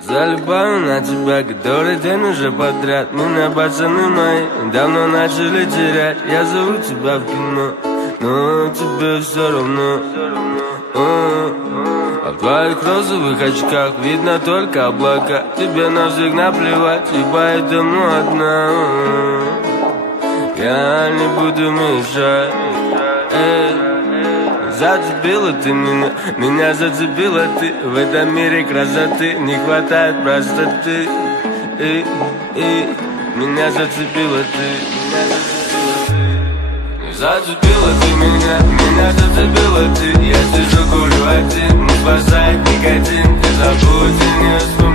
Залипаю на тебя, который день уже подряд. Меня пацаны мои давно начали терять. Я зову тебя в кино, но тебе все равно. А в твоих розовых очках видно только облака. Тебе нафиг наплевать, и поэтому одна. Я не буду мешать. Зацепила ты меня зацепила ты. В этом мире красоты не хватает простоты. Меня зацепила ты. Зацепила ты меня зацепила ты. Я сижу, курю один, не спасает никотин. Ты забудь и не успокоишь.